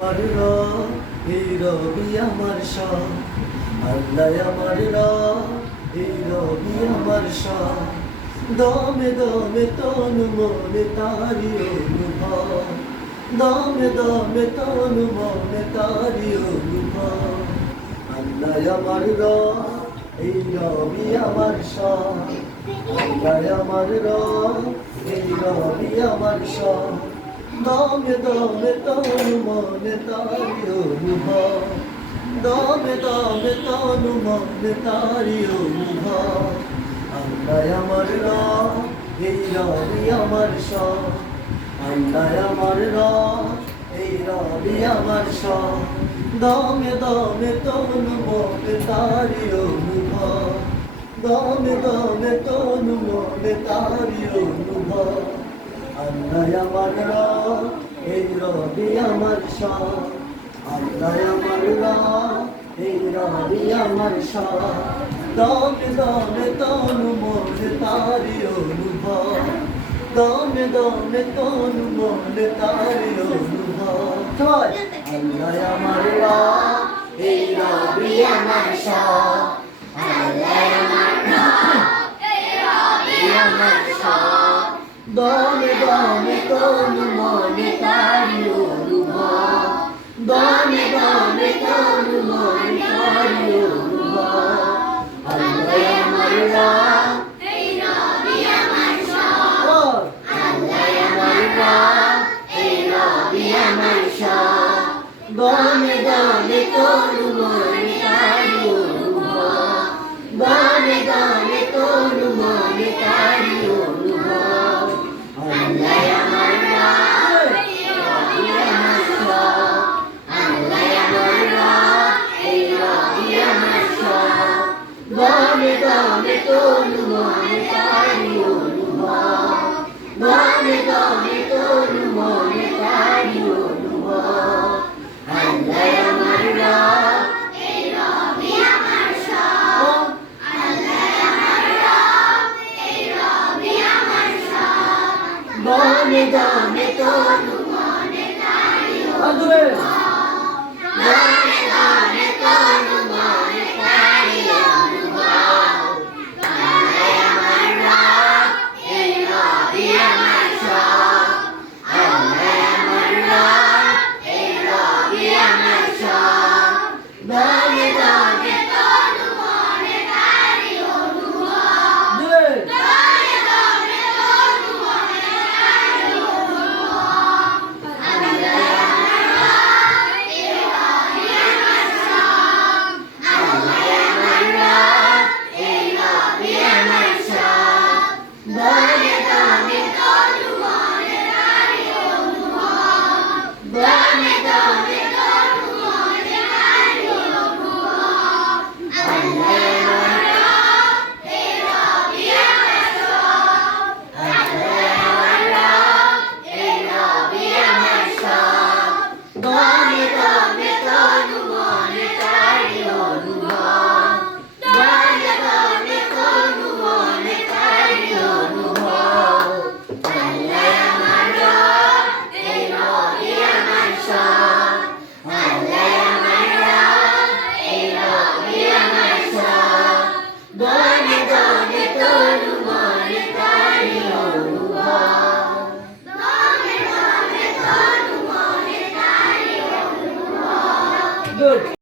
আমার রব, এই রবি আমার সব, আল্লাহ আমার রব, এই রবি আমার সব। দমে দমে তনু মনে তারি অনুভব, দমে দমে তনু মনে তারি অনুভব। আল্লাহ আমার রব, এই রবি আমার সব, আল্লাহ আমার রব, এই রবি আমার সব। দমে দমে তনু মনে তারি অনুভব, দমে দমে তনু মনে তারি অনুভব। আল্লাহ আমার রব, এই রবি আমার সব, আল্লাহ আমার রব, এই রবি আমার সব। দমে দমে তনু মনে তারি অনুভব, দমে দমে তনু মনে তারি অনুভব। আল্লাহ আমার রব, এই রবি আমার সব, আল্লাহ আমার রব, এই রবি আমার সব। দমে দমে তনু মনে তারি অনুভব, দমে দমে তনু মনে তারি অনুভব। আল্লাহ আমার রব, এই রবি আমার সব, আল্লাহ আমার রব, এই রবি আমার সব। দমে দমে তনু মনে তারি অনুভব, দমে দমে তনু মনে তারি অনুভব। আল্লাহ আমার রব, এই রবি আমার সব, আল্লাহ আমার রব, এই রবি আমার সব। দমে দমে তনু মনে তারি অনুভব, দমে দমে তনু মনে তারি অনুভব। আল্লাহ আমার রব, এই রবি আমার সব, আল্লাহ আমার রব, এই রবি আমার সব। দমে দমে তনু মনে তারি অনুভব, দমে দমে তনু মনে তারি অনুভব। আল্লাহ আমার রব, এই রবি আমার সব, আল্লাহ আমার রব, এই রবি আমার সব। দমে দমে তনু মনে তারি অনুভব, দমে দমে তনু মনে তারি অনুভব। আল্লাহ আমার রব, এই রবি আমার সব, আল্লাহ আমার রব, এই রবি আমার সব। দমে দমে তনু মনে তারি অনুভব, দমে দমে তনু মনে তারি অনুভব। আল্লাহ আমার রব, এই রবি আমার সব, আল্লাহ আমার রব, এই রবি আমার সব। দমে দমে তনু মনে তারি অনুভব, দমে দমে তনু মনে তারি অনুভব। আল্লাহ আমার রব, এই রবি আমার সব, আল্লাহ আমার রব, এই রবি আমার সব। দমে দমে তনু মনে তারি অনুভব, দমে দমে তনু মনে তারি অনুভব। আল্লাহ আমার রব, এই রবি আমার সব, আল্লাহ আমার রব, এই রবি আমার সব। দমে দমে তনু মনে তারি অনুভব, দমে দমে তনু মনে তারি অনুভব।